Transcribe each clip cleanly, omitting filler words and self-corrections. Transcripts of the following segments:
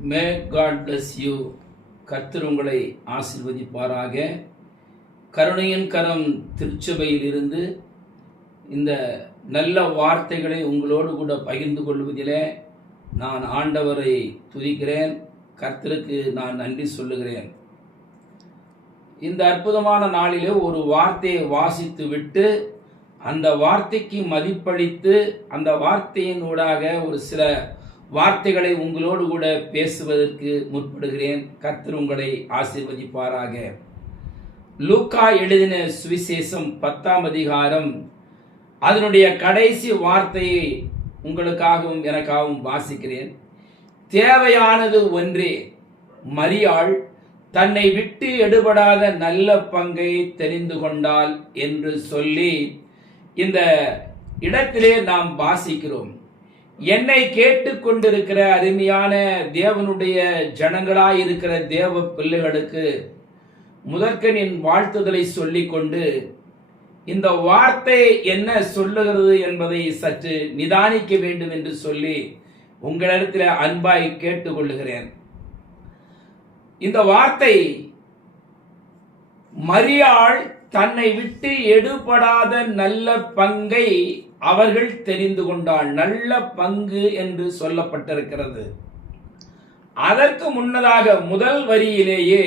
May God bless you. கர்த்தர் உங்களை ஆசீர்வதிப்பாராக. கருணையின் கரம் திருச்சபையில் இருந்து இந்த நல்ல வார்த்தைகளை உங்களோடு கூட பகிர்ந்து கொள்வதிலே நான் ஆண்டவரை துதிக்கிறேன். கர்த்தருக்கு நான் நன்றி சொல்லுகிறேன். இந்த அற்புதமான நாளிலே ஒரு வார்த்தையை வாசித்து விட்டு அந்த வார்த்தைக்கு மதிப்பளித்து அந்த வார்த்தையின் ஊடாக ஒரு சில வார்த்தைகளை உங்களோடு கூட பேசுவதற்கு முற்படுகிறேன். கர்த்தர் உங்களை ஆசீர்வதிப்பாராக. லூக்கா எழுதின சுவிசேஷம் 10ஆம் அதிகாரம் அதனுடைய கடைசி வார்த்தையை உங்களுக்காகவும் எனக்காகவும் வாசிக்கிறேன். தேவையானது ஒன்றே, மரியாள் தன்னை விட்டு எடுபடாத நல்ல பங்கை தெரிந்து கொண்டாள் என்று சொல்லி இந்த இடத்திலே நாம் வாசிக்கிறோம். என்னை கேட்டுக்கொண்டிருக்கிற அருமையான தேவனுடைய ஜனங்களாயிருக்கிற தேவ பிள்ளைகளுக்கு முதற்கன் என் வாழ்த்துதலை சொல்லிக்கொண்டு இந்த வார்த்தை என்ன சொல்லுகிறது என்பதை சற்று நிதானிக்க வேண்டும் என்று சொல்லி உங்களிடத்தில் அன்பாய் கேட்டுக்கொள்ளுகிறேன். இந்த வார்த்தை, மரியாள் தன்னை விட்டு எடுபடாத நல்ல பங்கை அவர்கள் தெரிந்து கொண்டாள். நல்ல பங்கு என்று சொல்லப்பட்டிருக்கிறது. அதற்கு முன்னதாக முதல் வரியிலேயே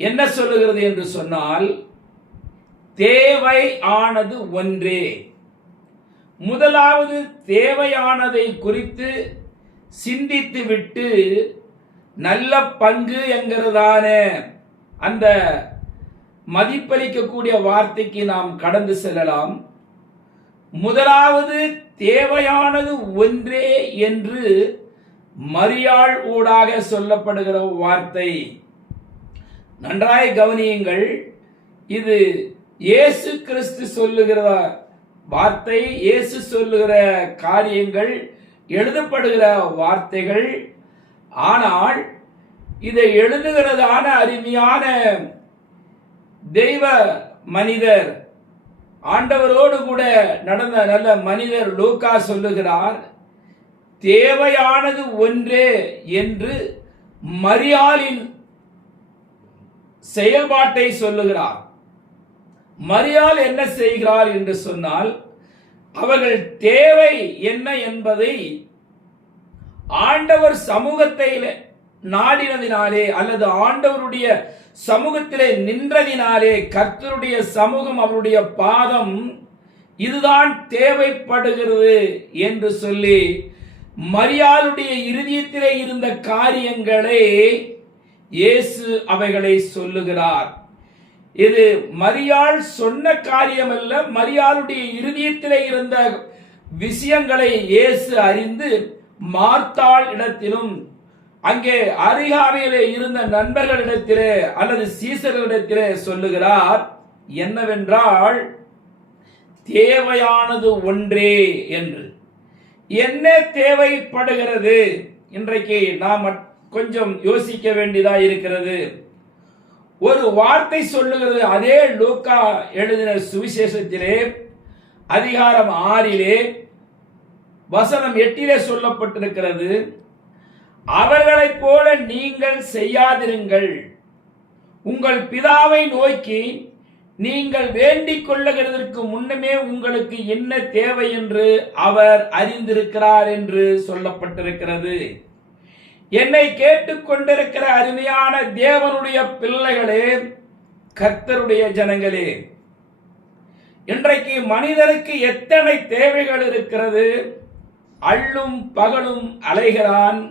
என்ன சொல்லுகிறது என்று சொன்னால், தேவையானது ஒன்றே. முதலாவது தேவையானதை குறித்து சிந்தித்து விட்டு நல்ல பங்கு என்கிறதான அந்த மதிப்பளிக்கக்கூடிய வார்த்தைக்கு நாம் கடந்து செல்லலாம். முதலாவது தேவையானது ஒன்றே என்று மரியாள் ஊடாக சொல்லப்படுகிற வார்த்தை. நன்றாய் கவனியுங்கள். இது இயேசு கிறிஸ்து சொல்லுகிற வார்த்தை, இயேசு சொல்லுகிற காரியங்கள், எழுதப்படுகிற வார்த்தைகள். ஆனால் இதை எழுதுகிறதான அருமையான தெய்வ மனிதர், ஆண்டவரோடு கூட நடந்த நல்ல மனிதர் லூக்கா சொல்லுகிறார், தேவையானது ஒன்றே என்று மரியாளின் செயல்பாட்டை சொல்லுகிறார். மரியாள் என்ன செய்கிறார் என்று சொன்னால், அவர்கள் தேவை என்ன என்பதை ஆண்டவர் சமூகத்தை நாடினதினாலே அல்லது ஆண்டவருடைய சமூகத்திலே நின்றதினாலே, கர்த்தருடைய சமூகம் அவருடைய பாதம் இதுதான் தேவைப்படுகிறது என்று சொல்லி மரியாளுடைய இருதயத்திலே இருந்த காரியங்களை இயேசு அவைகளை சொல்லுகிறார். இது மரியாள் சொன்ன காரியம் அல்ல, மரியாளுடைய இருதயத்திலே இருந்த விஷயங்களை இயேசு அறிந்து மார்த்தாள் இடத்திலும் அங்கே அருகாமையிலே இருந்த நண்பர்களிடத்திலே அல்லது சீசர்களிடத்திலே சொல்லுகிறார். என்னவென்றால், தேவையானது ஒன்றே என்று. என்ன தேவைப்படுகிறது? இன்றைக்கு நாம் கொஞ்சம் யோசிக்க வேண்டியதா இருக்கிறது. ஒரு வார்த்தை சொல்லுகிறது. அதே லூக்கா எழுதின சுவிசேஷத்திலே அதிகாரம் 6 வசனம் 8 சொல்லப்பட்டிருக்கிறது, அவர்களைப் போல நீங்கள் செய்யாதிருங்கள், உங்கள் பிதாவை நோக்கி நீங்கள் வேண்டிக் கொள்ளுகிறதற்கு முன்னமே உங்களுக்கு என்ன தேவை என்று அவர் அறிந்திருக்கிறார் என்று சொல்லப்பட்டிருக்கிறது. என்னை கேட்டுக்கொண்டிருக்கிற அருமையான தேவனுடைய பிள்ளைகளே, கர்த்தருடைய ஜனங்களே, இன்றைக்கு மனிதனுக்கு எத்தனை தேவைகள் இருக்கிறது. அள்ளும் பகலும் அலைகிறான்,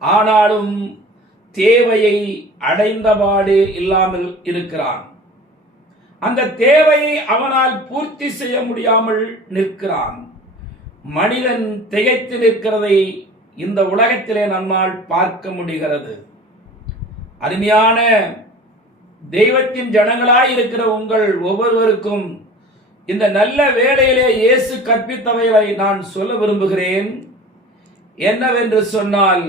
ஆனாலும் தேவையை அடைந்தபாடு இல்லாமல் இருக்கிறான். அந்த தேவையை அவனால் பூர்த்தி செய்ய முடியாமல் நிற்கிறான். மனிதன் திகைத்து நிற்கிறதை இந்த உலகத்திலே நம்மால் பார்க்க முடிகிறது. அருமையான தெய்வத்தின் ஜனங்களாய் இருக்கிற உங்கள் ஒவ்வொருவருக்கும் இந்த நல்ல வேளையிலே இயேசு கற்பித்தவைகளை நான் சொல்ல விரும்புகிறேன். என்னவென்று சொன்னால்,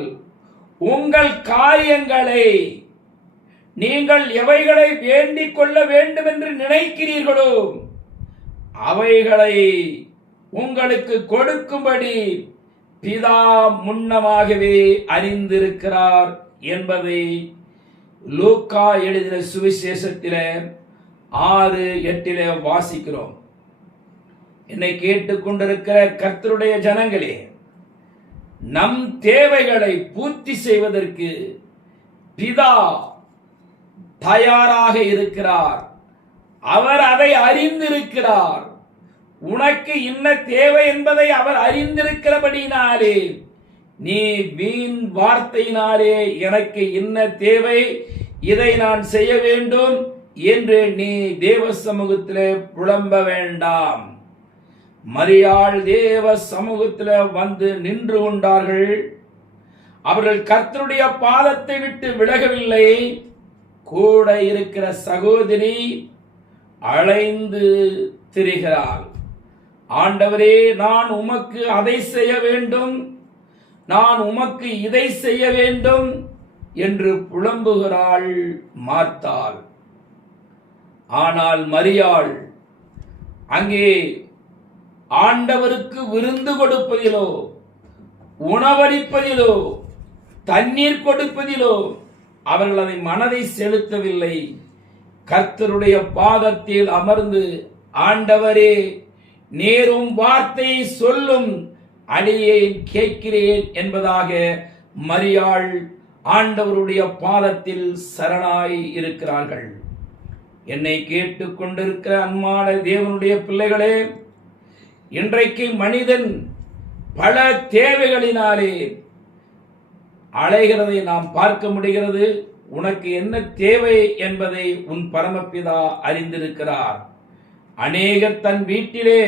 உங்கள் காரியங்களை நீங்கள் எவைகளை வேண்டிக் கொள்ள வேண்டும் என்று நினைக்கிறீர்களோ அவைகளை உங்களுக்கு கொடுக்கும்படி பிதா முன்னமாகவே அறிந்திருக்கிறார் என்பதை லூக்கா எழுதின சுவிசேஷத்திலே 6:8 வாசிக்கிறோம். என்னை கேட்டுக்கொண்டிருக்கிற கர்த்தருடைய ஜனங்களே, நம் தேவைகளை பூர்த்தி செய்வதற்கு பிதா தயாராக இருக்கிறார். அவர் அதை அறிந்திருக்கிறார். உனக்கு இன்ன தேவை என்பதை அவர் அறிந்திருக்கிறபடினாலே நீ வீண் வார்த்தையினாலே எனக்கு இன்ன தேவை, இதை நான் செய்ய வேண்டும் என்று நீ தேவ சமூகத்திலே புலம்ப வேண்டாம். மரியாள் தேவ சமூகத்தில் வந்து நின்று கொண்டார்கள். அவர்கள் கர்த்தருடைய பாதத்தை விட்டு விலகவில்லை. கூட இருக்கிற சகோதரி அலைந்து திரிகிறாள். ஆண்டவரே, நான் உமக்கு அதை செய்ய வேண்டும், நான் உமக்கு இதை செய்ய வேண்டும் என்று புலம்புகிறாள் மார்த்தாள். ஆனால் மரியாள் அங்கே ஆண்டவருக்கு விருந்து கொடுப்பதிலோ, உணவளிப்பதிலோ, தண்ணீர் கொடுப்பதிலோ அவர்கள் அதை மனதை செலுத்தவில்லை. கர்த்தருடைய பாதத்தில் அமர்ந்து, ஆண்டவரே, நேரும் வார்த்தை சொல்லும், அடியேன் கேட்கிறேன் என்பதாக மரியாள் ஆண்டவருடைய பாதத்தில் சரணாய் இருக்கிறார்கள். என்னை கேட்டுக்கொண்டிருக்கிற அன்பான தேவனுடைய பிள்ளைகளே, இன்றைக்கு மனிதன் பல தேவைகளினாலே அலைகிறதை நாம் பார்க்க முடிகிறது. உனக்கு என்ன தேவை என்பதை உன் பரமபிதா அறிந்திருக்கிறார். அநேகர் தன் வீட்டிலே,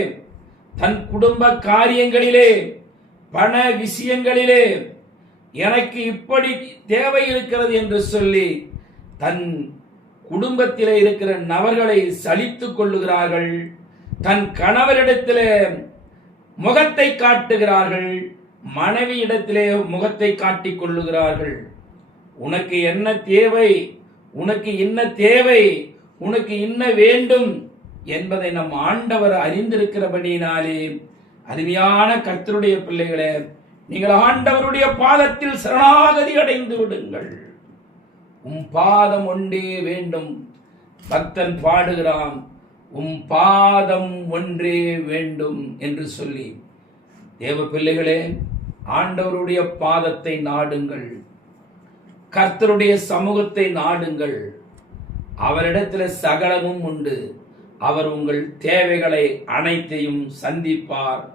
தன் குடும்ப காரியங்களிலே, பண விஷயங்களிலே எனக்கு இப்படி தேவை இருக்கிறது என்று சொல்லி தன் குடும்பத்திலே இருக்கிற நபர்களை சலித்துக் கொள்ளுகிறார்கள். தன் கணவரிடத்திலே முகத்தை காட்டுகிறார்கள், மனைவி இடத்திலே முகத்தை காட்டிக் கொள்ளுகிறார்கள். உனக்கு என்ன தேவை, உனக்கு என்ன தேவை, உனக்கு என்ன வேண்டும் என்பதை நம் ஆண்டவர் அறிந்திருக்கிறபடியினாலே, அருமையான கர்த்தருடைய பிள்ளைகளே, நீங்கள் ஆண்டவருடைய பாதத்தில் சரணாகதி அடைந்து விடுங்கள். பாதம் ஒன்றே வேண்டும். பக்தன் பாடுகிறான், பாதம் ஒன்றே வேண்டும் என்று சொல்லி. தேவ பிள்ளைகளே, ஆண்டவருடைய பாதத்தை நாடுங்கள், கர்த்தருடைய சமூகத்தை நாடுங்கள். அவரிடத்தில் சகலமும் உண்டு. அவர் உங்கள் தேவைகளை அனைத்தையும் சந்திப்பார்.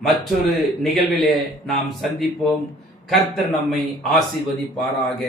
மற்றொரு நிகழ்விலே நாம் சந்திப்போம். கர்த்தர் நம்மை ஆசீர்வதிப்பாராக.